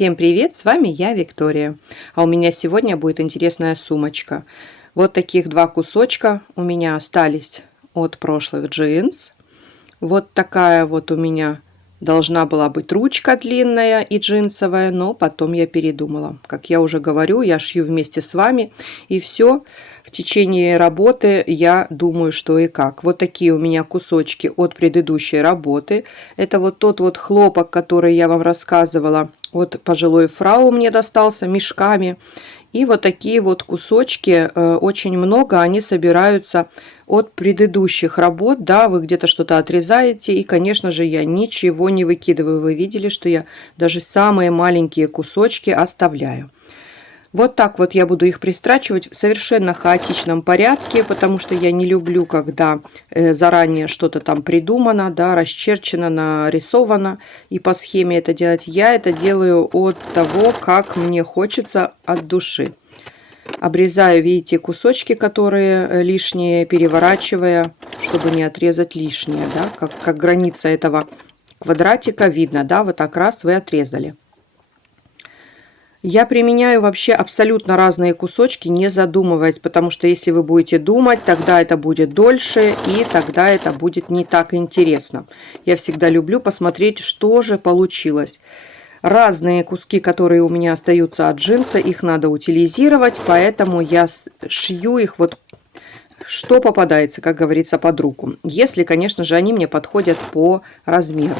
Всем привет, с вами я, Виктория. А у меня сегодня будет интересная сумочка. Вот таких два кусочка у меня остались от прошлых джинс. Вот такая вот у меня должна была быть ручка длинная и джинсовая, но потом я передумала. Как я уже говорю, я шью вместе с вами, и все в течение работы я думаю, что и как. Вот такие у меня кусочки от предыдущей работы. Это вот тот вот хлопок, который я вам рассказывала. Вот пожилой фрау мне достался мешками. И вот такие вот кусочки, очень много, они собираются от предыдущих работ. Да, вы где-то что-то отрезаете, и, конечно же, я ничего не выкидываю. Вы видели, что я даже самые маленькие кусочки оставляю. Вот так вот я буду их пристрачивать в совершенно хаотичном порядке, потому что я не люблю, когда заранее что-то там придумано, да, расчерчено, нарисовано, и по схеме это делать. Я это делаю от того, как мне хочется, от души. Обрезаю, видите, кусочки, которые лишние, переворачивая, чтобы не отрезать лишнее, да, как граница этого квадратика видно, да, вот так раз вы отрезали. Я применяю вообще абсолютно разные кусочки, не задумываясь, потому что если вы будете думать, тогда это будет дольше, и тогда это будет не так интересно. Я всегда люблю посмотреть, что же получилось. Разные куски, которые у меня остаются от джинса, их надо утилизировать, поэтому я шью их вот что попадается, как говорится, под руку. Если, конечно же, они мне подходят по размеру.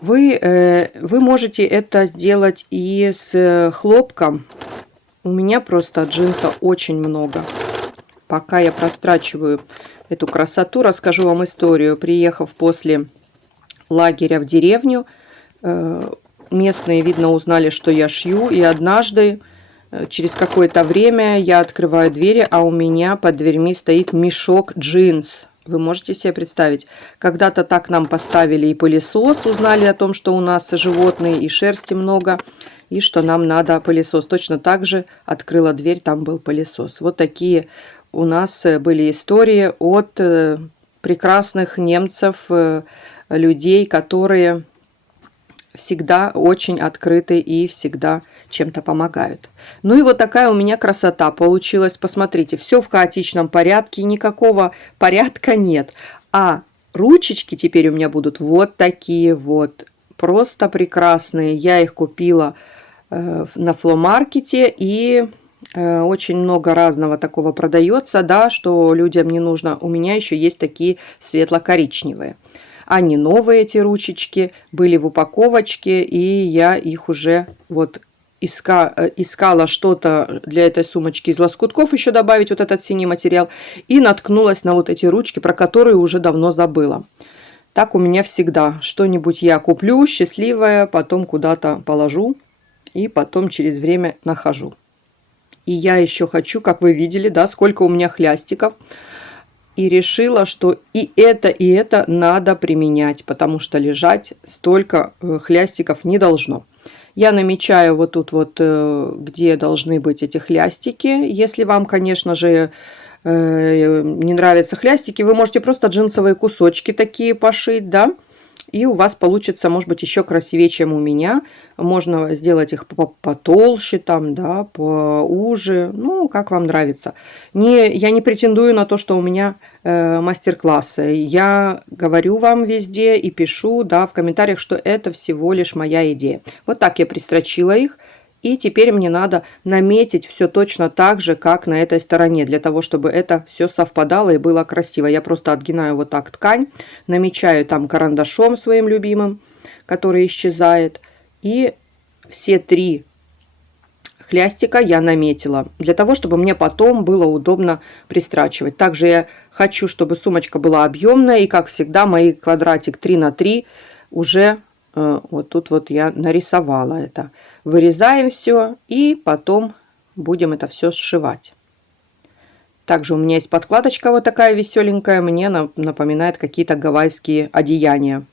Вы можете это сделать и с хлопком. У меня просто джинса очень много. Пока я прострачиваю эту красоту, расскажу вам историю. Приехав после лагеря в деревню, местные, видно, узнали, что я шью. И однажды, через какое-то время, я открываю двери, а у меня под дверьми стоит мешок джинс. Вы можете себе представить, когда-то так нам поставили и пылесос, узнали о том, что у нас животные и шерсти много, и что нам надо пылесос. Точно так же открыла дверь, там был пылесос. Вот такие у нас были истории от прекрасных немцев, людей, которые всегда очень открыты и всегда чем-то помогают. Ну и вот такая у меня красота получилась. Посмотрите, все в хаотичном порядке, никакого порядка нет. А ручечки теперь у меня будут вот такие вот, просто прекрасные. Я их купила на фломаркете, и очень много разного такого продается, да, что людям не нужно. У меня еще есть такие светло-коричневые. Они новые, эти ручечки, были в упаковочке, и я их уже вот искала что-то для этой сумочки из лоскутков еще добавить, вот этот синий материал, и наткнулась на вот эти ручки, про которые уже давно забыла. Так у меня всегда. Что-нибудь я куплю, счастливая, потом куда-то положу, и потом через время нахожу. И я еще хочу, как вы видели, да, сколько у меня хлястиков. И решила, что и это надо применять, потому что лежать столько хлястиков не должно. Я намечаю вот тут вот, где должны быть эти хлястики. Если вам, конечно же, не нравятся хлястики, вы можете просто джинсовые кусочки такие пошить, да, и у вас получится, может быть, еще красивее, чем у меня. Можно сделать их потолще, там, да, поуже, ну, как вам нравится. Я не претендую на то, что у меня мастер-классы. Я говорю вам везде и пишу, да, в комментариях, что это всего лишь моя идея. Вот так я пристрочила их. И теперь мне надо наметить все точно так же, как на этой стороне, для того, чтобы это все совпадало и было красиво. Я просто отгинаю вот так ткань, намечаю там карандашом своим любимым, который исчезает. И все три хлястика я наметила, для того, чтобы мне потом было удобно пристрачивать. Также я хочу, чтобы сумочка была объемная, и, как всегда, мои квадратик 3 на 3 уже вот тут вот я нарисовала это. Вырезаем все и потом будем это все сшивать. Также у меня есть подкладочка вот такая веселенькая, мне напоминает какие-то гавайские одеяния.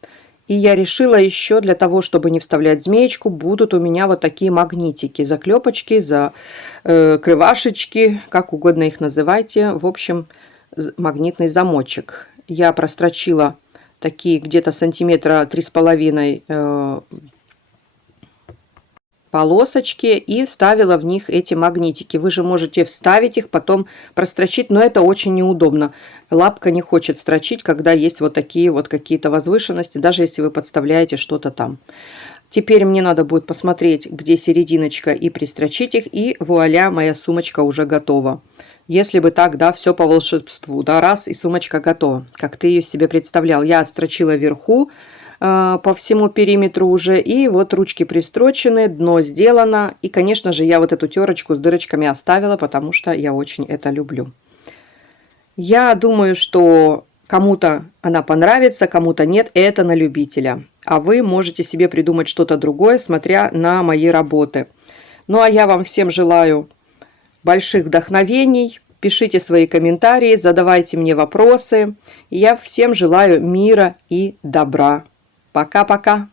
И я решила еще, для того, чтобы не вставлять змеечку, будут у меня вот такие магнитики, заклепочки, закрывашечки, как угодно их называйте. В общем, магнитный замочек. Я прострочила такие где-то сантиметра 3,5 полосочки и вставила в них эти магнитики. Вы же можете вставить их, потом прострочить, но это очень неудобно. Лапка не хочет строчить, когда есть вот такие вот какие-то возвышенности, даже если вы подставляете что-то там. Теперь мне надо будет посмотреть, где серединочка, и пристрочить их, и вуаля, моя сумочка уже готова. Если бы так, да, все по волшебству, да, раз, и сумочка готова, как ты ее себе представлял. Я отстрочила вверху, по всему периметру уже, и вот ручки пристрочены, дно сделано, и, конечно же, я вот эту терочку с дырочками оставила, потому что я очень это люблю. Я думаю, что кому-то она понравится, кому-то нет, это на любителя, а вы можете себе придумать что-то другое, смотря на мои работы. Ну, а я вам всем желаю больших вдохновений. Пишите свои комментарии, задавайте мне вопросы. Я всем желаю мира и добра. Пока-пока.